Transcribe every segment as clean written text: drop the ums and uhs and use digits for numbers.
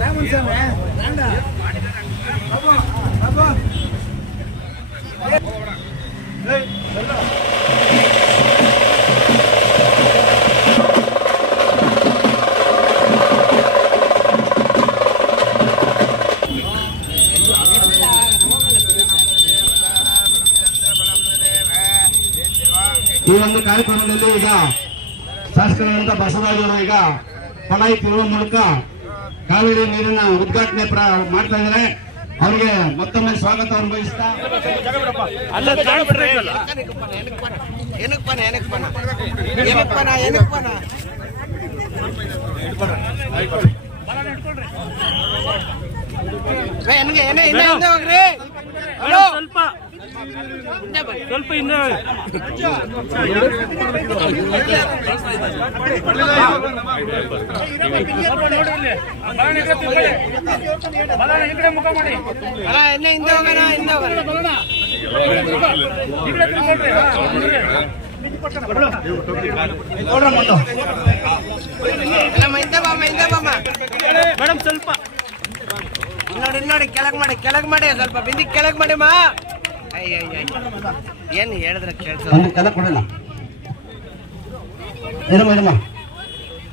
ಈ ಒಂದು ಕಾರ್ಯಕ್ರಮದಲ್ಲಿ ಈಗ ಶಾಸಕರಾದಂತಹ ಬಸವರಾಜರು ಈಗ ಪಲಾಯಿ ತಿರುಗುವ ಮೂಲಕ ಕಾವೇರಿ ನೀರಿನ ಉದ್ಘಾಟನೆ ಮಾಡ್ತಾ ಇದ್ದಾರೆ. ಅವರಿಗೆ ಮತ್ತೊಮ್ಮೆ ಸ್ವಾಗತವನ್ನು ಬಯಸ್ತಾ ಸ್ವಲ್ಪ ಇನ್ನು ಮುಖ ಮಾಡಿ ಮೇಡಮ್ ಸ್ವಲ್ಪ ನೋಡಿ ಕೆಳಗ್ ಮಾಡಿ ಸ್ವಲ್ಪ ಬಿಂದಿ ಕೆಳಗ್ ಮಾಡಿ ಮಾ ಏನು ಹೇಳಿದ್ರೆ ಕೆಲ ಕೊಡೋಣ ಏನಮ್ಮ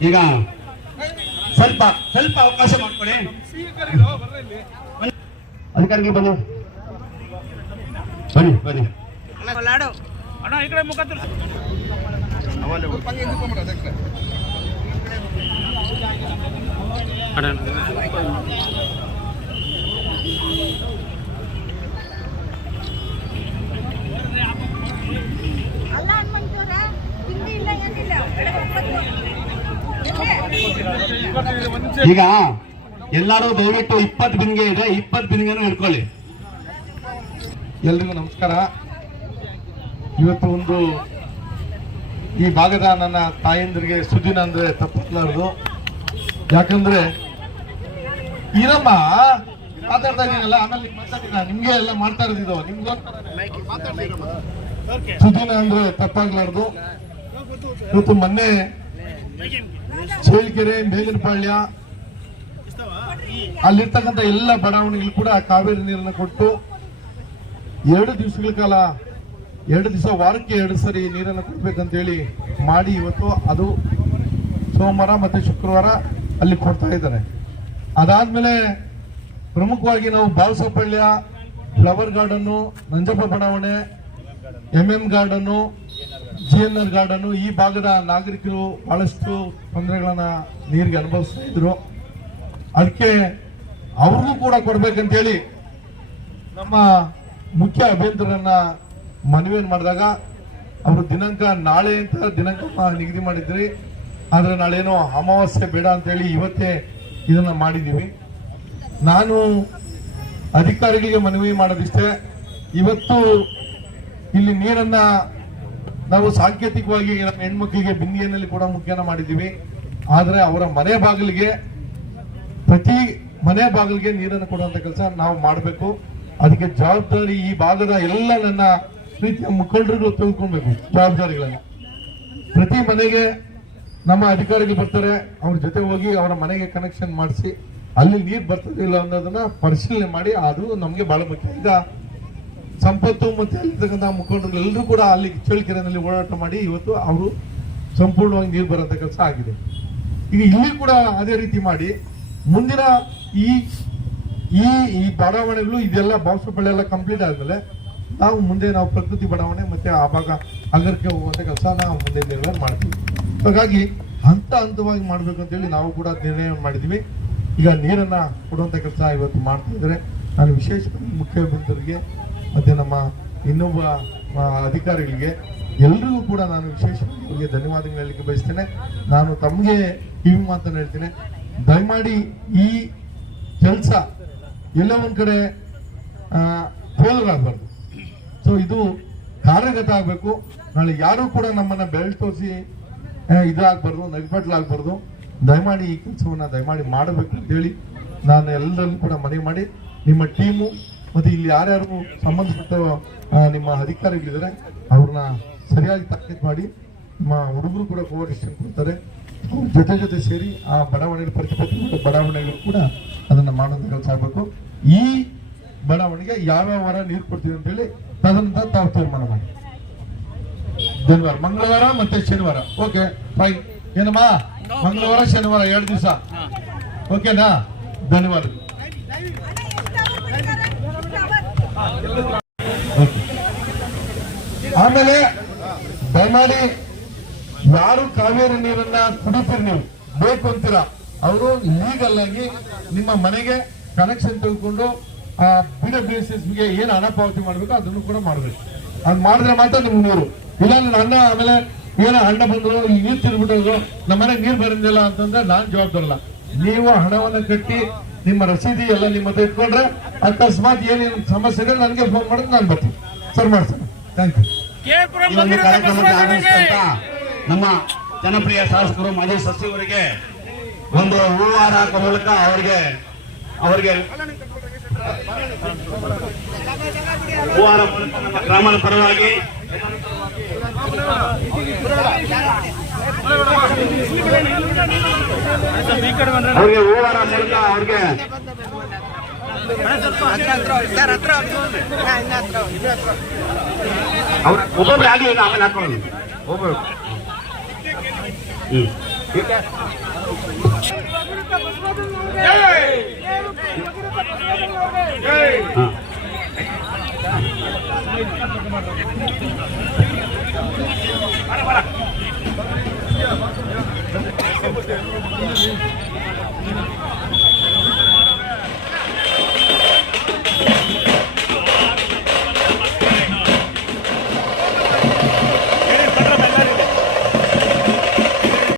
ಈಗ ಸ್ವಲ್ಪ ಅವಕಾಶ ಮಾಡ್ಕೊಳ್ಳಿ. ಅಧಿಕಾರಿಗೆ ಬನ್ನಿ ಅಣ್ಣ ಈ ಕಡೆ ಮುಖ ಈಗ ಎಲ್ಲರೂ ದಯವಿಟ್ಟು 20 ಬಿಂದಿಗೆ ಇದೆ, 20 ಬಿಂದಿಗೆನೂ ಹಿಡ್ಕೊಳ್ಳಿ. ಎಲ್ರಿಗೂ ನಮಸ್ಕಾರ. ಇವತ್ತು ಒಂದು ಈ ಭಾಗದ ನನ್ನ ತಾಯಂದ್ರಿಗೆ ಸುದಿನ ಅಂದ್ರೆ ತಪ್ಪಿಸಲಾರದು. ಯಾಕಂದ್ರೆ ಈರಮ್ಮ ಮಾತಾಡ್ದಾಗಲ್ಲ, ಆಮೇಲೆ ಮಾತಾಡಿಲ್ಲ, ನಿಮ್ಗೆ ಎಲ್ಲ ಮಾಡ್ತಾ ಇರೋದಿದ್ದು ನಿಮ್ಗೋಸ್ಕರ ಸುದಿನ ಅಂದ್ರೆ ತಪ್ಪಾಗ್ಲಾರ್ದು. ಇವತ್ತು ಮೊನ್ನೆ ಚೇಳ್ಕೆರೆ, ಮೇಲಿನಪಾಳ್ಯ ಅಲ್ಲಿರ್ತಕ್ಕಂಥ ಎಲ್ಲ ಬಡಾವಣೆಗಳು ಕೂಡ ಕಾವೇರಿ ನೀರನ್ನು ಕೊಟ್ಟು 2 ದಿವಸಗಳ ಕಾಲ 2 ದಿವಸ ವಾರಕ್ಕೆ 2 ಸರಿ ನೀರನ್ನು ಕೊಡ್ಬೇಕಂತೇಳಿ ಮಾಡಿ ಇವತ್ತು ಅದು ಸೋಮವಾರ ಮತ್ತೆ ಶುಕ್ರವಾರ ಅಲ್ಲಿ ಕೊಡ್ತಾ ಇದ್ದಾರೆ. ಅದಾದ್ಮೇಲೆ ಪ್ರಮುಖವಾಗಿ ನಾವು ಬಾಲಸಪಾಳ್ಯ, ಫ್ಲವರ್ ಗಾರ್ಡನ್ನು, ನಂಜಪ್ಪ ಬಡಾವಣೆ, MM ಗಾರ್ಡನ್ನು, GNR ಗಾರ್ಡನ್ನು, ಈ ಭಾಗದ ನಾಗರಿಕರು ಬಹಳಷ್ಟು ತೊಂದರೆಗಳನ್ನ ನೀರಿಗೆ ಅನುಭವಿಸ್ತಾ ಇದ್ರು. ಅದಕ್ಕೆ ಅವ್ರಿಗೂ ಕೂಡ ಕೊಡ್ಬೇಕಂತೇಳಿ ನಮ್ಮ ಮುಖ್ಯ ಅಭಿಯಂತರನ್ನ ಮನವಿಯನ್ನು ಮಾಡಿದಾಗ ಅವರು ನಾಳೆ ಅಂತ ದಿನಾಂಕ ನಿಗದಿ ಮಾಡಿದ್ರಿ. ಆದ್ರೆ ನಾಳೇನೋ ಅಮಾವಾಸ್ಯೆ ಬೇಡ ಅಂತೇಳಿ ಇವತ್ತೇ ಇದನ್ನ ಮಾಡಿದೀವಿ. ನಾನು ಅಧಿಕಾರಿಗಳಿಗೆ ಮನವಿ ಮಾಡೋದಿಷ್ಟೇ, ಇವತ್ತು ಇಲ್ಲಿ ನೀರನ್ನ ನಾವು ಸಾಂಕೇತಿಕವಾಗಿ ನಮ್ಮ ಹೆಣ್ಮಕ್ಳಿಗೆ ಬಿಂದಿಗೆನಲ್ಲಿ ಕೂಡ ಮುಖ್ಯನ ಮಾಡಿದ್ದೀವಿ. ಆದ್ರೆ ಅವರ ಪ್ರತಿ ಮನೆ ಬಾಗಿಲಿಗೆ ನೀರನ್ನು ಕೊಡುವಂತ ಕೆಲಸ ನಾವು ಮಾಡಬೇಕು. ಅದಕ್ಕೆ ಜವಾಬ್ದಾರಿ ಈ ಭಾಗದ ಎಲ್ಲ ನನ್ನ ಪ್ರೀತಿಯ ಮುಖಂಡರುಗಳು ತೆಗೆದುಕೊಳ್ಬೇಕು ಜವಾಬ್ದಾರಿಗಳನ್ನ. ಪ್ರತಿ ಮನೆಗೆ ನಮ್ಮ ಅಧಿಕಾರಿಗಳು ಬರ್ತಾರೆ, ಅವ್ರ ಜೊತೆ ಹೋಗಿ ಅವರ ಮನೆಗೆ ಕನೆಕ್ಷನ್ ಮಾಡಿಸಿ ಅಲ್ಲಿ ನೀರು ಬರ್ತದಿಲ್ಲ ಅನ್ನೋದನ್ನ ಪರಿಶೀಲನೆ ಮಾಡಿ, ಅದು ನಮ್ಗೆ ಬಹಳ ಮುಖ್ಯ. ಈಗ ಸಂಪತ್ತು ಮತ್ತೆ ಅಲ್ಲಿರ್ತಕ್ಕಂಥ ಮುಖಂಡರು ಎಲ್ಲರೂ ಕೂಡ ಅಲ್ಲಿ ಚೇಳ್ಕೆರೆನಲ್ಲಿ ಓಡಾಟ ಮಾಡಿ ಇವತ್ತು ಅವರು ಸಂಪೂರ್ಣವಾಗಿ ನೀರು ಬರುವಂತ ಕೆಲಸ ಆಗಿದೆ. ಈಗ ಇಲ್ಲಿ ಕೂಡ ಅದೇ ರೀತಿ ಮಾಡಿ ಮುಂದಿನ ಈ ಬಡಾವಣೆಗಳು ಇದೆಲ್ಲ ಬಾಕ್ಸ್ಪಳ್ಳಿ ಎಲ್ಲ ಕಂಪ್ಲೀಟ್ ಆದ್ಮೇಲೆ ನಾವು ಪ್ರಕೃತಿ ಬಡಾವಣೆ ಮತ್ತೆ ಆ ಭಾಗ ಅಗರಕ್ಕೆ ಹೋಗುವಂತ ಕೆಲಸ ನಾವು ಮುಂದೆ ನಿರ್ಣಯ ಮಾಡ್ತೀವಿ. ಹಾಗಾಗಿ ಹಂತವಾಗಿ ಮಾಡ್ಬೇಕು ಅಂತ ಹೇಳಿ ನಾವು ಕೂಡ ನಿರ್ಣಯ ಮಾಡಿದ್ವಿ. ಈಗ ನೀರನ್ನ ಕೊಡುವಂತ ಕೆಲಸ ಇವತ್ತು ಮಾಡ್ತಾ ಇದ್ದಾರೆ. ನಾನು ವಿಶೇಷವಾಗಿ ಮುಖ್ಯ ಅಭಿಯಂತರಿಗೆ ಮತ್ತೆ ನಮ್ಮ ಇನ್ನೊಬ್ಬ ಅಧಿಕಾರಿಗಳಿಗೆ ಎಲ್ರಿಗೂ ಕೂಡ ನಾನು ವಿಶೇಷವಾಗಿ ಧನ್ಯವಾದಗಳು ಹೇಳಲಿಕ್ಕೆ ಬಯಸ್ತೇನೆ. ನಾನು ತಮಗೆ ಕಿವಿ ಮಾತನ್ನು ಹೇಳ್ತೇನೆ, ದಯಮಾಡಿ ಈ ಕೆಲಸ ಎಲ್ಲ ಒಂದ್ ಕಡೆ ಫೇಲ್ಯೂರ್ ಸೊ ಇದು ಕಾರ್ಯಗತ ಆಗ್ಬೇಕು. ನಾಳೆ ಯಾರು ಕೂಡ ನಮ್ಮನ್ನ ಬೆರಳು ತೋರಿಸಿ ಇದಾಗಬಾರ್ದು, ನಗಪಟ್ಲಾಗಬಾರ್ದು. ದಯಮಾಡಿ ಈ ಕೆಲಸವನ್ನ ದಯಮಾಡಿ ಮಾಡಬೇಕು ಅಂತ ಹೇಳಿ ನಾನು ಎಲ್ಲರಲ್ಲೂ ಕೂಡ ಮನವಿ ಮಾಡಿ, ನಿಮ್ಮ ಟೀಮು ಮತ್ತೆ ಇಲ್ಲಿ ಯಾರ್ಯಾರು ಸಂಬಂಧಪಟ್ಟ ನಿಮ್ಮ ಅಧಿಕಾರಿಗಳಿದ್ದಾರೆ ಅವ್ರನ್ನ ಸರಿಯಾಗಿ ತಾಕೀತು ಮಾಡಿ, ನಿಮ್ಮ ಹುಡುಗರು ಕೂಡ ಕೋಆರ್ಡಿನೇಷನ್ ಕೊಡ್ತಾರೆ, ಅವ್ರ ಜೊತೆ ಸೇರಿ ಆ ಬಡಾವಣೆಗಳು ಪ್ರತಿಭಟನೆ ಬಡಾವಣೆಗಳು ಕೂಡ ಅದನ್ನ ಮಾಡೋದು ಕೆಲಸ ಆಗ್ಬೇಕು. ಈ ಬಡಾವಣೆಗೆ ಯಾವ್ಯಾವ ವಾರ ನೀರು ಕೊಡ್ತೀವಿ ಅಂತ ಹೇಳಿ ತದನಂತರ ತಾವು ತೀರ್ಮಾನ ಮಾಡಿ. ಶನಿವಾರ, ಮಂಗಳವಾರ ಮತ್ತೆ ಶನಿವಾರ. Okay fine. ಏನಮ್ಮ, ಮಂಗಳವಾರ ಶನಿವಾರ 2 ದಿವಸ. ಓಕೆನಾ? ಧನ್ಯವಾದಗಳು. ಆಮೇಲೆ ದಯಮಾಡಿ ಯಾರು ಕಾವೇರಿ ನೀರನ್ನ ಕುಡಿತೀರಿ ನೀವು ಬೇಕು ಅಂತೀರಾ, ಅವರು ಲೀಗಲ್ ಆಗಿ ನಿಮ್ಮ ಮನೆಗೆ ಕನೆಕ್ಷನ್ ತೆಗೆದುಕೊಂಡು ಆ BWSSBಗೆ ಏನು ಹಣ ಪಾವತಿ ಮಾಡ್ಬೇಕು ಅದನ್ನು ಕೂಡ ಮಾಡ್ಬೇಕು. ಅದ್ ಮಾಡಿದ್ರೆ ಮಾತ್ರ ನಿಮ್ಗೆ ನೀರು. ಇಲ್ಲ ನನ್ನ ಅಣ್ಣ ಆಮೇಲೆ ಏನೋ ಹಣ್ಣ ಬಂದ್ರು ಈ ನೀರು ತಿರ್ಬಿಟ್ಟರು ನಮ್ಮ ಮನೆಗೆ ನೀರು ಬರೋದಿಲ್ಲ ಅಂತಂದ್ರೆ ನಾನ್ ಜವಾಬ್ದಾರಲ್ಲ. ನೀವು ಹಣವನ್ನು ಕಟ್ಟಿ ನಿಮ್ಮ ರಸೀದಿ ಎಲ್ಲ ನಿಮ್ಮ ಹತ್ರ ಇಟ್ಕೊಂಡ್ರೆ ಅಕಸ್ಮಾತ್ ಏನೇನು ಸಮಸ್ಯೆ ಇದೆ ನನಗೆ ಫೋನ್ ಮಾಡಿದ್ರೆ ನಾನು ಬರ್ತೀನಿ, ಸರ್ ಮಾಡ್ತೀನಿ. Thank you. ಈ ಒಂದು ಕಾರ್ಯಕ್ರಮಕ್ಕೆ ಆಗಮಿಸಿದಂತ ನಮ್ಮ ಜನಪ್ರಿಯ ಶಾಸಕರು ಮಾಜಿ ಸಚಿವರಿಗೆ ಒಂದು ಹೂವಾರ ಹಾಕುವ ಮೂಲಕ ಅವರಿಗೆ ಹೂವಾರ ಮೂಲಕ ನಮ್ಮ ಗ್ರಾಮದ ಪರವಾಗಿ ಅವ್ರಿಗೆ ಹೂವಾರ ಮೂಲಕ ಅವ್ರಿಗೆ ಅವ್ರ ಒಬ್ಬೊಬ್ರು ಆಗಲಿ ಆಮೇಲೆ ಹಾಕೊಳ್ಳೋದು ಒಬ್ಬರು.